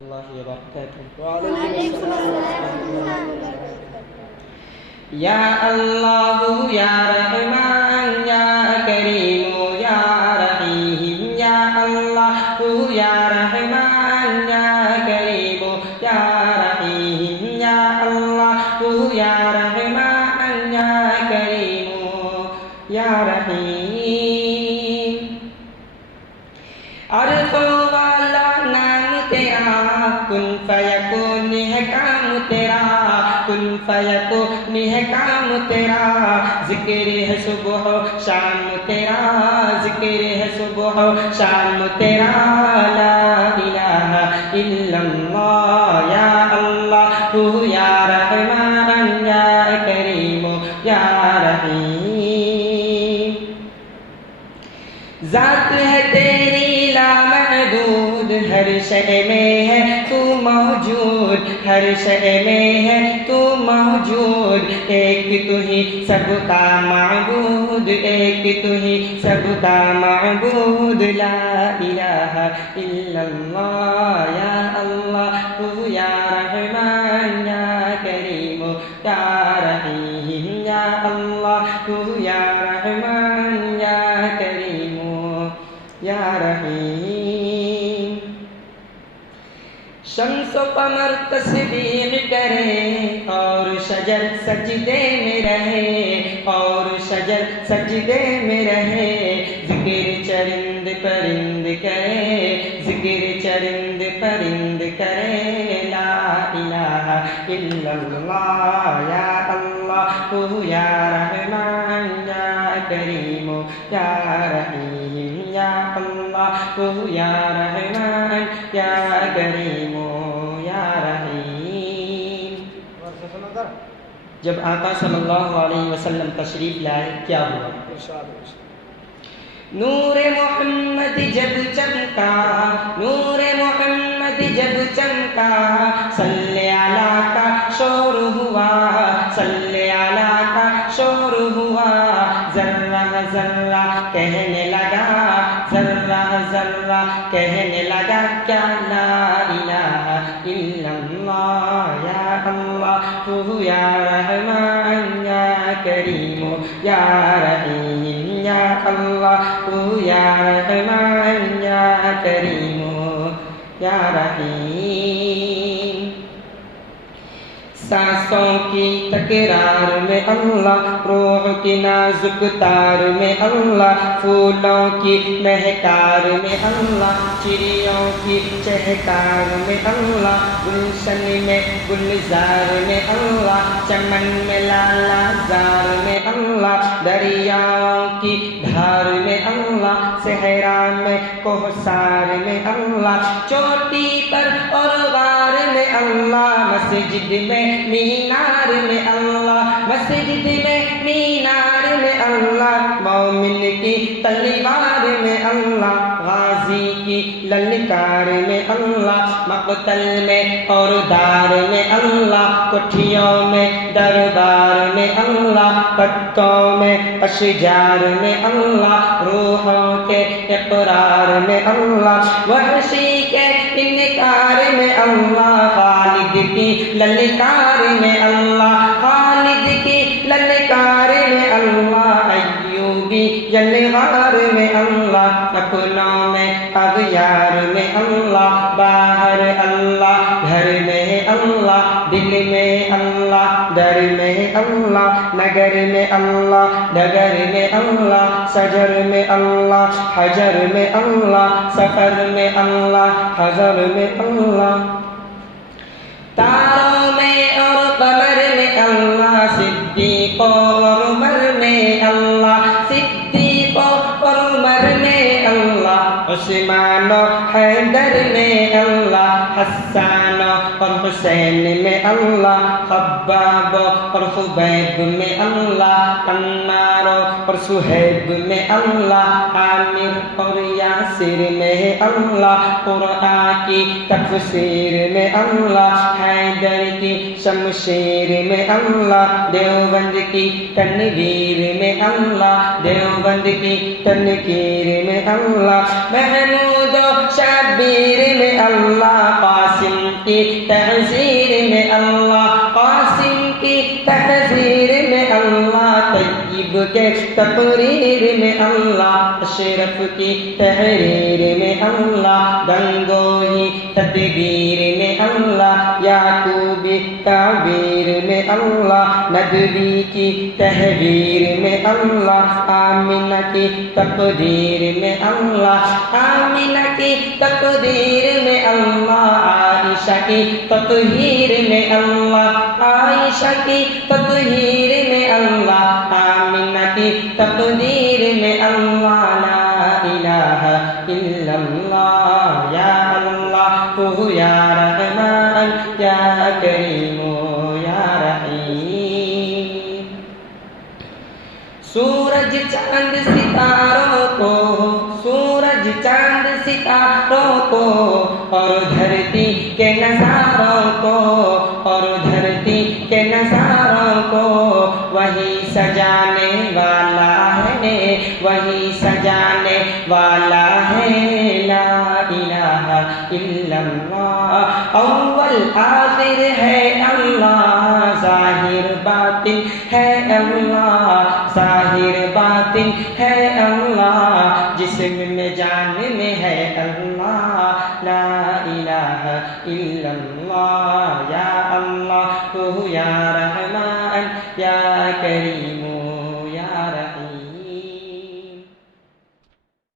الله وبركاته. وعليكم السلام يا الله يا رحمن يا كريم يا رحيم يا الله يا رحمن يا كريم يا رحيم يا الله يا رحمن يا كريم يا رحيم عرفوں والا نام تیرا کن فیکون ہے کام تیرا کن فیکون ہے کام تیرا ذکر ہے صبح و شام تیرا ذکر ہے صبح و شام تیرا لا الہ الا اللہ یا اللہ یا رحمان یا کریم یا رحیم ذات ہے تیری لامحدود ہر شے میں ہے تو موجود ہر شے میں ہے تو موجود ایک تو ہی سب کا معبود ایک تو ہی سب کا معبود لا الہ الا اللہ یا اللہ یا رحمان یا کریم یا رحیم یا اللہ یا رحمان یا کریم یا رحیم شمس و قمر تسبیح کرے اور شجر سجدے میں رہے اور شجر سجدے میں رہے ذکر چرند پرند کرے ذکر چرند پرند کرے لا الہ الا اللہ یا اللہ یا رحمان یا کریم یا رحیم یا اللہ یا رحمان یا کریم یا رحیم جب آقا صلی اللہ علیہ وسلم تشریف لائے کیا ہوا؟ نور محمد جب چمکا نور محمد جب چمکا صلی علی کا شور ہوا صلی علی کا شور ہوا ذرہ ذرہ کہنے لگا ذرہ ذرہ کہنے لگا کیا لا الہ الا اللہ یا اللہ یا رحمان یا کریم یا رحیم یا اللہ یا رحمان یا کریم یا رحیم سانسوں کی تکرار میں اللہ روح کی نازک تار میں اللہ پھولوں کی مہکار میں اللہ چڑیوں کی چہکار میں اللہ گلشن میں گلزار میں اللہ چمن میں لالا زار میں اللہ دریاؤں کی دھار میں اللہ صحرا میں کوہسار میں اللہ چوٹی پر اور غار میں اللہ مسجد میں مینار میں اللہ مسجد میں مینار میں اللہ مومن کی تلوار میں اللہ غازی کی للکار میں اللہ مقتل میں اور دار میں اللہ کٹھیوں میں دربار میں اللہ پتوں میں اشجار میں اللہ روحوں کے اقرار میں اللہ وحشی کے انکار میں اللہ خالد کی للکار میں اللہ خالد کی للکار میں اللہ ایوبی یلغار میں اللہ اپنوں میں اغیار میں اللہ باہر اللہ گھر میں اللہ دل میں اللہ در میں اللہ نگر میں اللہ ڈگر میں اللہ شجر میں اللہ حجر میں اللہ سفر میں اللہ حضر میں اللہ تاروں میں اور قمر میں اللہ صدیق اور عمر میں اللہ صدیق اور عمر میں اللہ عثمان و حیدر میں اللہ حسان و اور حسین میں اللہ، خباب اور خبیب میں اللہ، عمار اور صہیب میں اللہ، عامر اور یاسر میں اللہ، قرآن کی تفسیر میں اللہ، حیدر کی شمشیر میں اللہ، دیوبند کی تنویر میں اللہ، دیوبند کی تنکیر میں اللہ، محمود و شبیر میں اللہ، قاسم کی تحذیر میں اللہ، قاسم کی تحذیر میں اللہ، طیب کے تقریر میں اللہ، اشرف کی تحریر میں اللہ، گنگوہی تدبیر میں اللہ، یعقوبی تعبیر میں اللہ، ندوی کی تحویر میں اللہ، آمنہ کی تقدیر میں اللہ، آمنہ کی تقدیر میں اللہ، عائشہ کی تطہیر میں اللہ، عائشہ کی تطہیر میں اللہ، آمنہ کی تقدیر میں اللہ، لا الہ الا اللہ، یا اللہ تو یا رحمان یا کریم یا رحیم۔ سورج چاند ستاروں کو، سورج چاند ستاروں کو، اور دھرتی کے نظاروں کو، اور دھرتی کے نظاروں کو، وہی سجانے والا ہے، وہی سجانے والا ہے، لا الہ الا اللہ، اول آخر ہے اللہ، ظاہر باطن ہے اللہ، ظاہر باطن ہے اللہ، جسم میں جان میں ہے اللہ، لا الہ الا اللہ، یا اللہ تو یا رحمان یا کریم